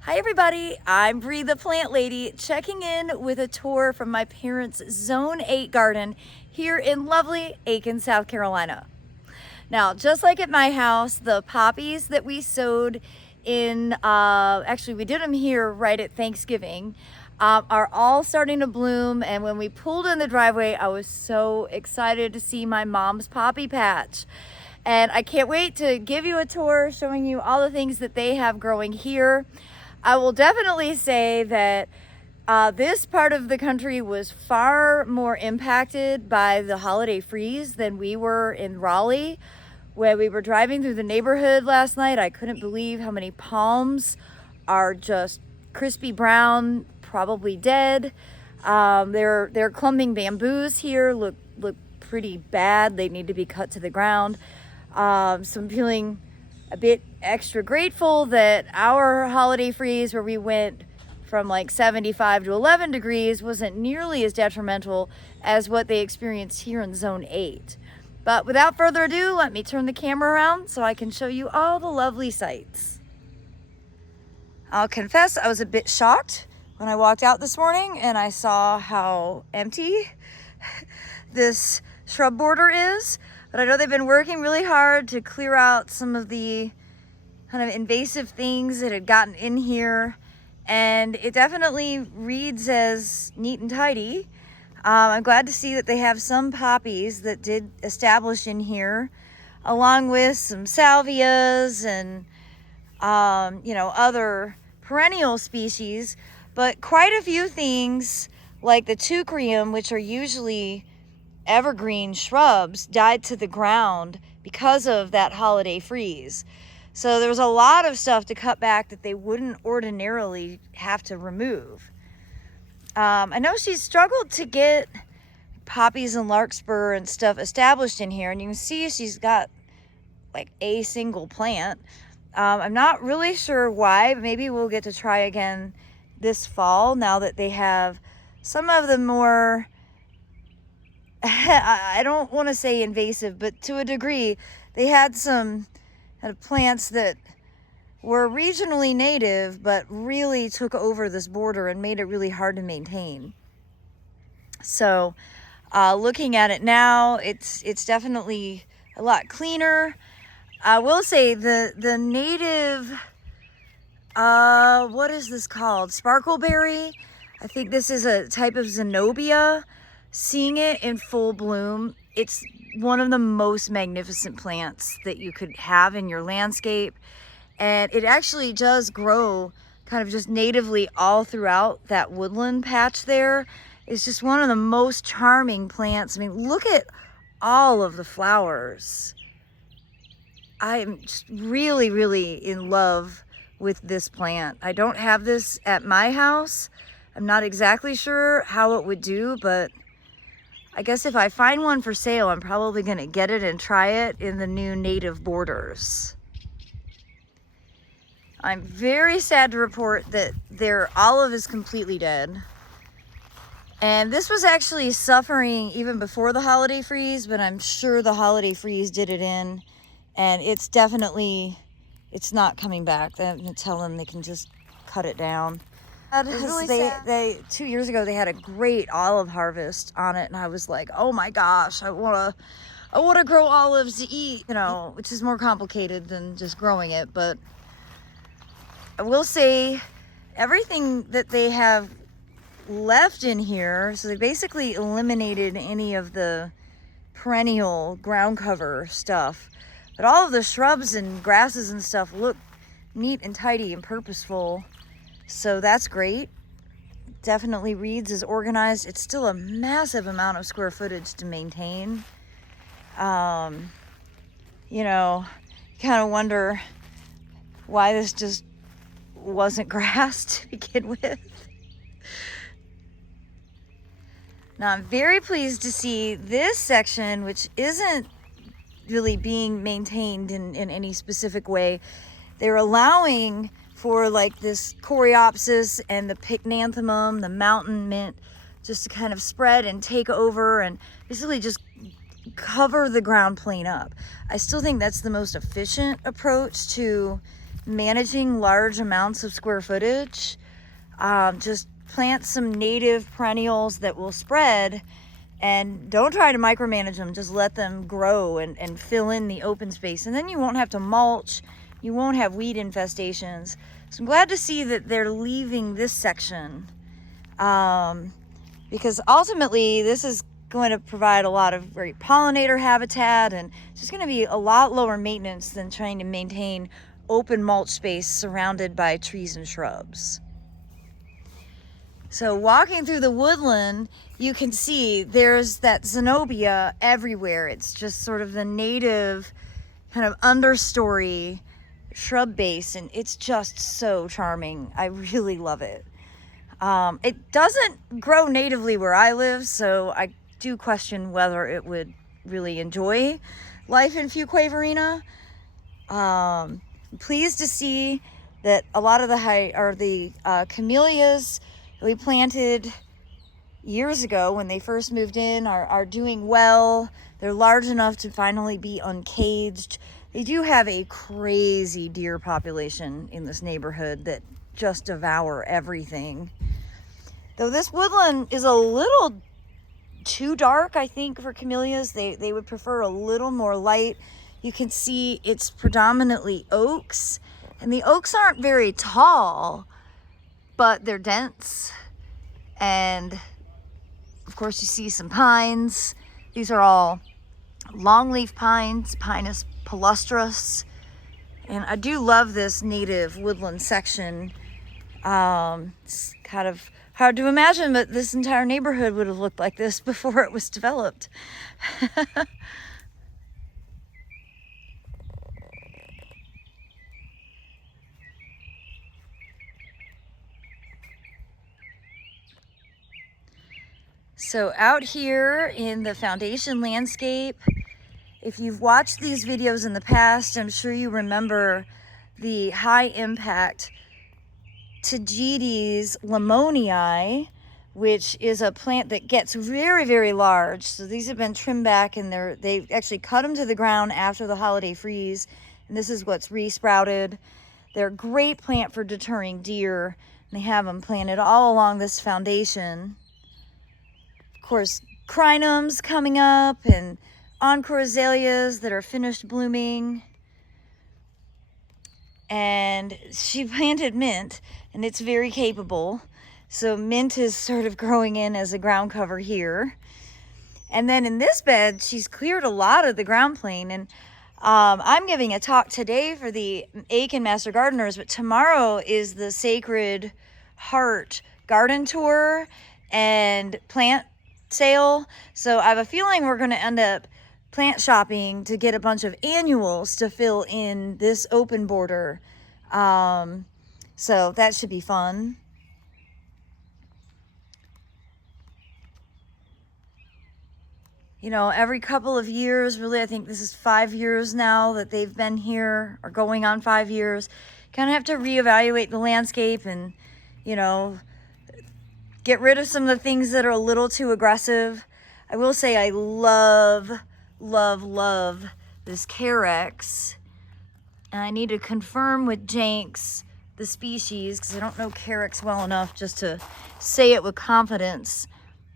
Hi everybody, I'm Bree the Plant Lady, checking in with a tour from my parents' Zone 8 garden here in lovely Aiken, South Carolina. Now, just like at my house, the poppies that we sowed in, actually we did them here right at Thanksgiving, are all starting to bloom. And when we pulled in the driveway, I was so excited to see my mom's poppy patch. And I can't wait to give you a tour showing you all the things that they have growing here. I will definitely say that this part of the country was far more impacted by the holiday freeze than we were in Raleigh. When we were driving through the neighborhood last night, I couldn't believe how many palms are just crispy brown, probably dead. Their clumping bamboos here look pretty bad. They need to be cut to the ground. So I'm feeling a bit extra grateful that our holiday freeze, where we went from like 75 to 11 degrees, wasn't nearly as detrimental as what they experienced here in Zone 8. But without further ado, let me turn the camera around so I can show you all the lovely sights. I'll confess, I was a bit shocked when I walked out this morning and I saw how empty this shrub border is. But I know they've been working really hard to clear out some of the kind of invasive things that had gotten in here. And it definitely reads as neat and tidy. I'm glad to see that they have some poppies that did establish in here, along with some salvias and, other perennial species. But quite a few things like the teucrium, which are usually evergreen shrubs, died to the ground because of that holiday freeze. So there was a lot of stuff to cut back that they wouldn't ordinarily have to remove. I know she's struggled to get poppies and larkspur and stuff established in here, and you can see she's got like a single plant. I'm not really sure why, but maybe we'll get to try again this fall now that they have some of the more I don't want to say invasive, but to a degree, they had some plants that were regionally native, but really took over this border and made it really hard to maintain. So, looking at it now, it's definitely a lot cleaner. I will say the native, what is this called? Sparkleberry. I think this is a type of Zenobia. Seeing it in full bloom, it's one of the most magnificent plants that you could have in your landscape. And it actually does grow kind of just natively all throughout that woodland patch there. It's just one of the most charming plants. I mean, look at all of the flowers. I am just really, really in love with this plant. I don't have this at my house. I'm not exactly sure how it would do, but I guess if I find one for sale, I'm probably going to get it and try it in the new native borders. I'm very sad to report that their olive is completely dead. And this was actually suffering even before the holiday freeze, but I'm sure the holiday freeze did it in. And it's not coming back. I'm going to tell them they can just cut it down. Really they 2 years ago they had a great olive harvest on it, and I was like, oh my gosh, I wanna grow olives to eat, which is more complicated than just growing it. But I will say everything that they have left in here, so they basically eliminated any of the perennial ground cover stuff, but all of the shrubs and grasses and stuff look neat and tidy and purposeful. So that's great. Definitely reads as organized. It's still a massive amount of square footage to maintain. You kind of wonder why this just wasn't grass to begin with. Now I'm very pleased to see this section, which isn't really being maintained in any specific way. They're allowing for like this coreopsis and the pycnanthemum, the mountain mint, just to kind of spread and take over and basically just cover the ground plane up. I still think that's the most efficient approach to managing large amounts of square footage. Just plant some native perennials that will spread, and don't try to micromanage them. Just let them grow and fill in the open space, and then you won't have to mulch. You won't have weed infestations. So I'm glad to see that they're leaving this section, because ultimately this is going to provide a lot of great pollinator habitat, and it's just going to be a lot lower maintenance than trying to maintain open mulch space surrounded by trees and shrubs. So walking through the woodland, you can see there's that Zenobia everywhere. It's just sort of the native kind of understory shrub base, and it's just so charming. I really love it. It doesn't grow natively where I live, so I do question whether it would really enjoy life in Fuquay-Varina. I'm pleased to see that a lot of the camellias that we planted years ago when they first moved in are doing well. They're large enough to finally be uncaged. They do have a crazy deer population in this neighborhood that just devour everything. Though this woodland is a little too dark, I think, for camellias. They would prefer a little more light. You can see it's predominantly oaks, and the oaks aren't very tall, but they're dense. And of course you see some pines. These are all longleaf pines, Pinus palustris. And I do love this native woodland section. It's kind of hard to imagine, but this entire neighborhood would have looked like this before it was developed. So out here in the foundation landscape, if you've watched these videos in the past, I'm sure you remember the high impact Tagetes lemonii, which is a plant that gets very, very large. So these have been trimmed back, and they actually cut them to the ground after the holiday freeze. And this is what's re-sprouted. They're a great plant for deterring deer. And they have them planted all along this foundation. Of course, crinums coming up, and encore azaleas that are finished blooming. And she planted mint, and it's very capable. So mint is sort of growing in as a ground cover here. And then in this bed, she's cleared a lot of the ground plane. And I'm giving a talk today for the Aiken Master Gardeners, but tomorrow is the Sacred Heart Garden Tour and plant sale. So I have a feeling we're going to end up plant shopping to get a bunch of annuals to fill in this open border. So that should be fun. You know, every couple of years, really, I think this is 5 years now that they've been here, or going on 5 years. Kind of have to reevaluate the landscape and, you know, get rid of some of the things that are a little too aggressive. I will say I love this Carex. And I need to confirm with Jenks the species, because I don't know Carex well enough just to say it with confidence.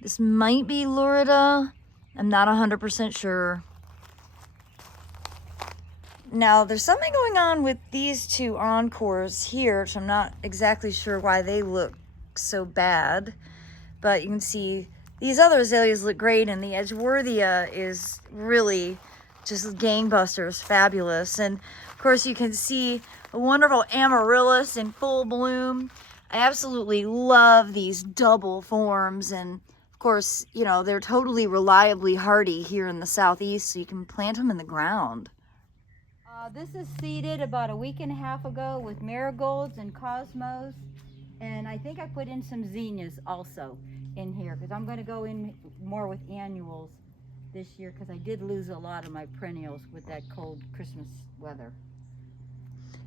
This might be Lurida. I'm not 100% sure. Now, there's something going on with these two encores here, which I'm not exactly sure why they look so bad. But you can see these other azaleas look great, and the Edgeworthia is really just gangbusters, fabulous. And of course you can see a wonderful amaryllis in full bloom. I absolutely love these double forms, and of course, you know, they're totally reliably hardy here in the southeast, so you can plant them in the ground. This is seeded about a week and a half ago with marigolds and cosmos, and I think I put in some zinnias also in here, because I'm going to go in more with annuals this year, because I did lose a lot of my perennials with that cold Christmas weather.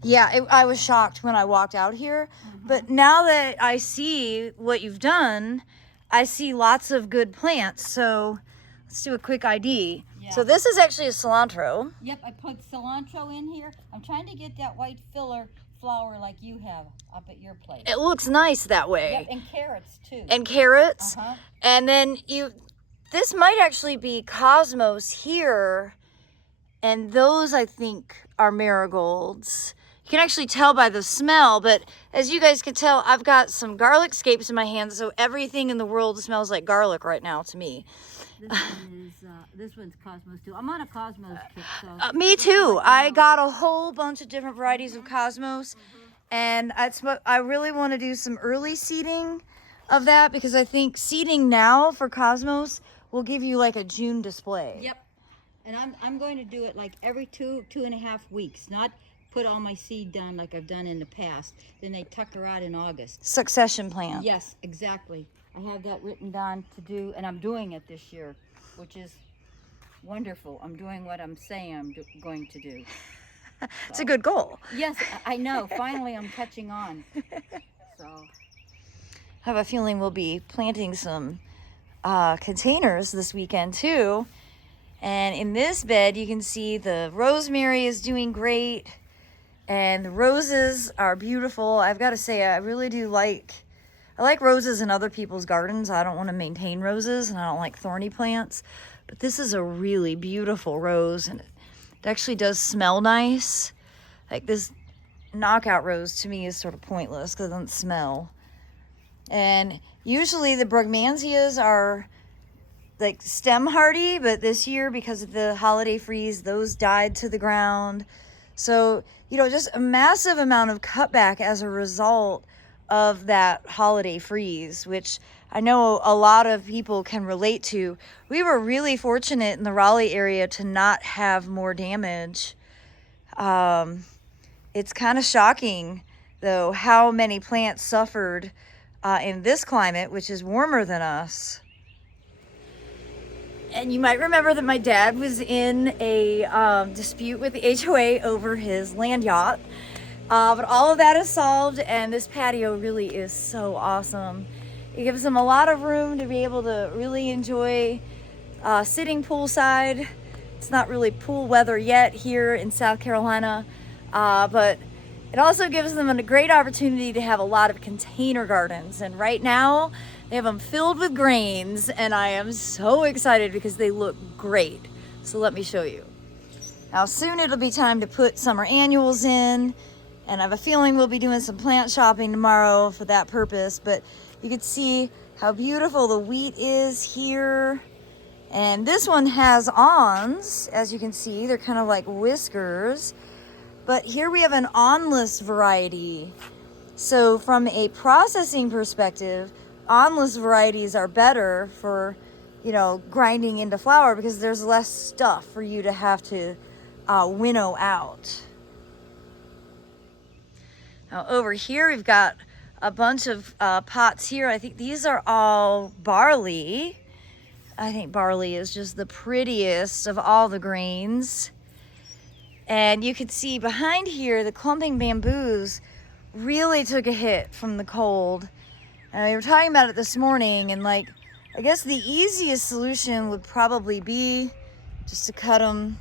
Yeah, I was shocked when I walked out here, but now that I see what you've done, I see lots of good plants. So let's do a quick ID. Yeah. So this is actually a cilantro. Yep, I put cilantro in here. I'm trying to get that white filler flower like you have up at your place. It looks nice that way. Yep, and carrots too. And carrots. Uh-huh. And then this might actually be cosmos here. And those, I think, are marigolds. You can actually tell by the smell, but as you guys can tell, I've got some garlic scapes in my hands, so everything in the world smells like garlic right now to me. This one's cosmos too. I'm on a cosmos kick, so. Me too. I got a whole bunch of different varieties of cosmos, and I really want to do some early seeding of that, because I think seeding now for cosmos will give you like a June display. Yep. And I'm going to do it like every 2.5 weeks, not put all my seed down like I've done in the past. Then they tucker out in August. Succession plan. Yes, exactly. I have that written down to do, and I'm doing it this year, which is wonderful. I'm doing what I'm saying I'm going to do. It's a good goal. Yes, I know. Finally, I'm catching on. So I have a feeling we'll be planting some containers this weekend too. And in this bed, you can see the rosemary is doing great. And the roses are beautiful. I've got to say, I really do I like roses in other people's gardens. I don't want to maintain roses, and I don't like thorny plants. But this is a really beautiful rose, and it actually does smell nice. Like this knockout rose to me is sort of pointless because it doesn't smell. And usually the brugmansias are like stem hardy, but this year, because of the holiday freeze, those died to the ground. So, just a massive amount of cutback as a result of that holiday freeze, which I know a lot of people can relate to. We were really fortunate in the Raleigh area to not have more damage. It's kind of shocking, though, how many plants suffered in this climate, which is warmer than us. And you might remember that my dad was in a dispute with the HOA over his land yacht. But all of that is solved, and this patio really is so awesome. It gives them a lot of room to be able to really enjoy sitting poolside. It's not really pool weather yet here in South Carolina, but it also gives them a great opportunity to have a lot of container gardens. And right now, they have them filled with grains, and I am so excited because they look great. So let me show you. Now soon it'll be time to put summer annuals in, and I have a feeling we'll be doing some plant shopping tomorrow for that purpose. But you can see how beautiful the wheat is here. And this one has awns, as you can see. They're kind of like whiskers. But here we have an awnless variety. So from a processing perspective, Awnless varieties are better for, grinding into flour, because there's less stuff for you to have to winnow out. Now over here we've got a bunch of pots here. I think these are all barley. I think barley is just the prettiest of all the grains. And you can see behind here, the clumping bamboos really took a hit from the cold. And we were talking about it this morning, and I guess the easiest solution would probably be just to cut them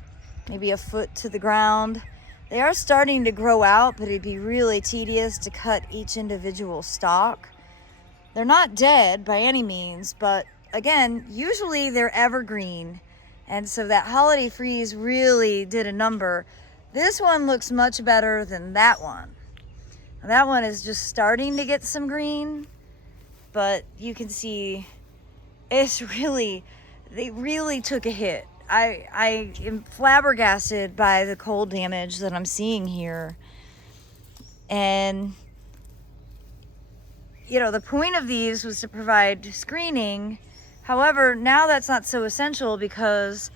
maybe a foot to the ground. They are starting to grow out, but it'd be really tedious to cut each individual stalk. They're not dead by any means, but again, usually they're evergreen. And so that holiday freeze really did a number. This one looks much better than that one. Now, that one is just starting to get some green. But you can see they really took a hit. I am flabbergasted by the cold damage that I'm seeing here. And, the point of these was to provide screening. However, now that's not so essential because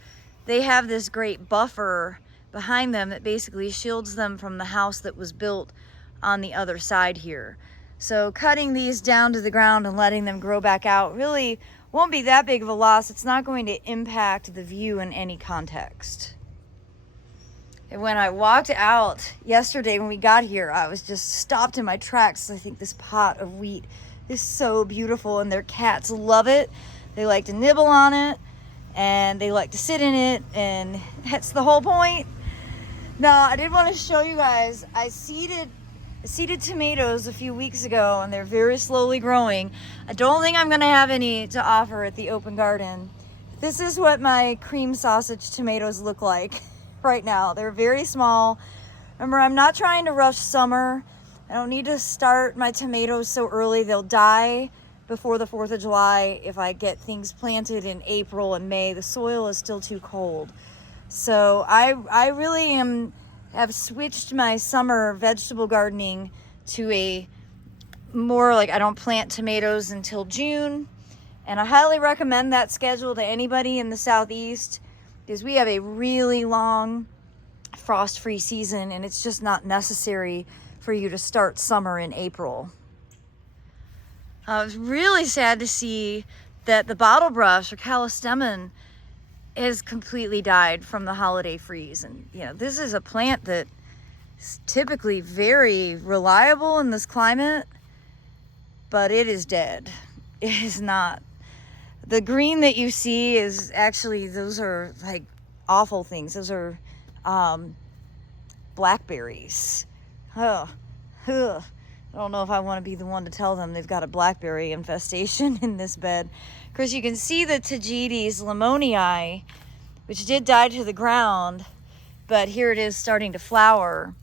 they have this great buffer behind them that basically shields them from the house that was built on the other side here. So cutting these down to the ground and letting them grow back out really won't be that big of a loss. It's not going to impact the view in any context. And when I walked out yesterday when we got here, I was just stopped in my tracks. I think this pot of wheat is so beautiful, and their cats love it. They like to nibble on it, and they like to sit in it, and that's the whole point. Now, I did want to show you guys, I seeded I seeded tomatoes a few weeks ago and they're very slowly growing. I don't think I'm gonna have any to offer at the open garden. This is what my cream sausage tomatoes look like right now. They're very small. Remember, I'm not trying to rush summer. I don't need to start my tomatoes so early. They'll die before the 4th of July if I get things planted in April and May. The soil is still too cold. So I really have switched my summer vegetable gardening to a more like I don't plant tomatoes until June. And I highly recommend that schedule to anybody in the Southeast because we have a really long frost-free season and it's just not necessary for you to start summer in April. I was really sad to see that the bottle brush or callistemon has completely died from the holiday freeze. And you know, this is a plant that is typically very reliable in this climate, but it is dead. It is not. The green that you see is actually, those are like awful things. Those are blackberries. Ugh. Ugh. I don't know if I want to be the one to tell them they've got a blackberry infestation in this bed. Of course, you can see the Tagetes lemonii, which did die to the ground, but here it is starting to flower.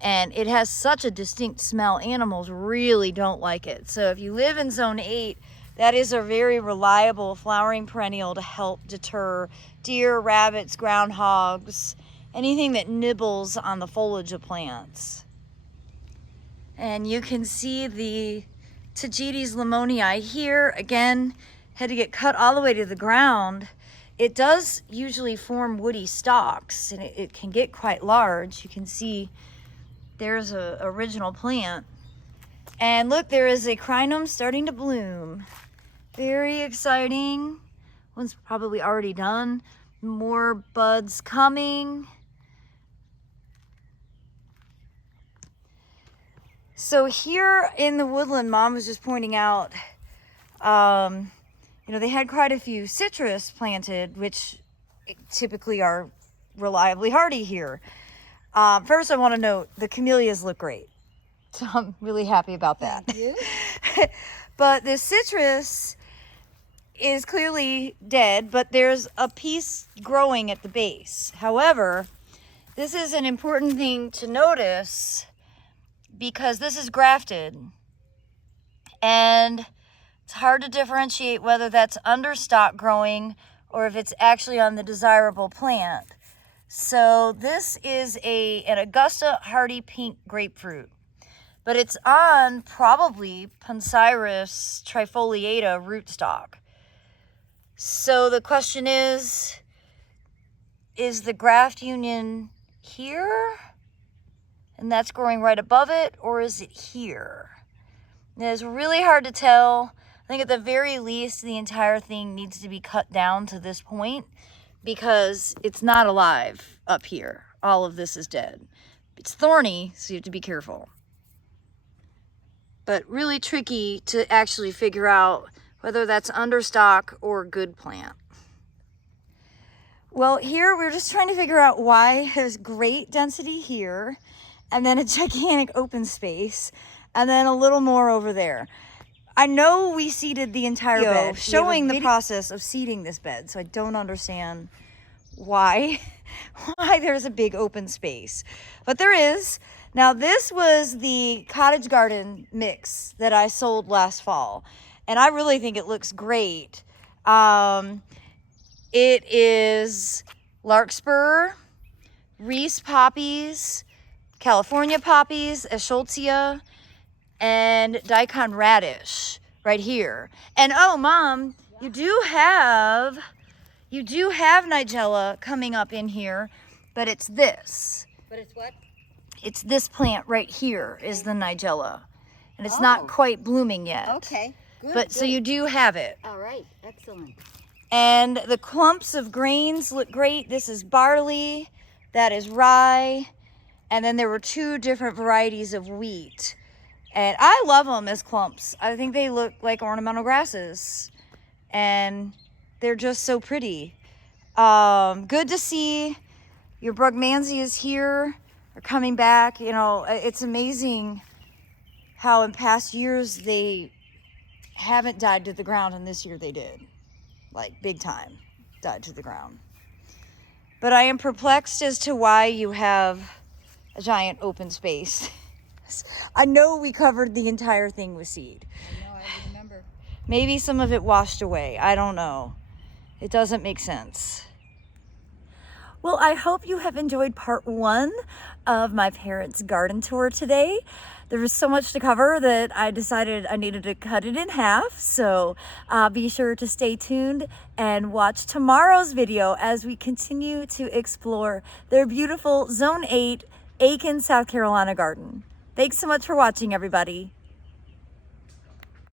And it has such a distinct smell. Animals really don't like it. So if you live in Zone 8, that is a very reliable flowering perennial to help deter deer, rabbits, groundhogs, anything that nibbles on the foliage of plants. And you can see the Tagetes lemonii here. Again, had to get cut all the way to the ground. It does usually form woody stalks, and it can get quite large. You can see there's an original plant. And look, there is a crinum starting to bloom. Very exciting. One's probably already done. More buds coming. So here in the woodland, Mom was just pointing out, you know, they had quite a few citrus planted, which typically are reliably hardy here. First, I want to note the camellias look great. So I'm really happy about that. Thank you. But the citrus is clearly dead, but there's a piece growing at the base. However, this is an important thing to notice because this is grafted and it's hard to differentiate whether that's understock growing or if it's actually on the desirable plant. So this is an Augusta hardy pink grapefruit, but it's on probably Pancyrus trifoliata rootstock. So the question is the graft union here? And that's growing right above it, or is it here? And it's really hard to tell. I think at the very least, the entire thing needs to be cut down to this point because it's not alive up here. All of this is dead. It's thorny, so you have to be careful. But really tricky to actually figure out whether that's understock or good plant. Well, here we're just trying to figure out why there's great density here, and then a gigantic open space, and then a little more over there. I know we seeded the entire bed, showing the process of seeding this bed, so I don't understand why there's a big open space. But there is. Now, this was the Cottage Garden mix that I sold last fall, and I really think it looks great. It is larkspur, Reese poppies, California poppies, Eschscholzia, and daikon radish right here. And oh, Mom, you do have nigella coming up in here, but it's this. But it's what? It's this plant right here is the nigella, and it's not quite blooming yet. Okay, good. But so you do have it. All right, excellent. And the clumps of grains look great. This is barley, that is rye, and then there were 2 different varieties of wheat. And I love them as clumps. I think they look like ornamental grasses, and they're just so pretty. Good to see your brugmansias here are coming back. You know, it's amazing how in past years they haven't died to the ground, and this year they did. Like big time died to the ground. But I am perplexed as to why you have a giant open space. I know we covered the entire thing with seed. I know, I remember. Maybe some of it washed away. I don't know. It doesn't make sense. Well, I hope you have enjoyed part 1 of my parents' garden tour today. There was so much to cover that I decided I needed to cut it in half. So be sure to stay tuned and watch tomorrow's video as we continue to explore their beautiful Zone 8 Aiken, South Carolina garden. Thanks so much for watching, everybody.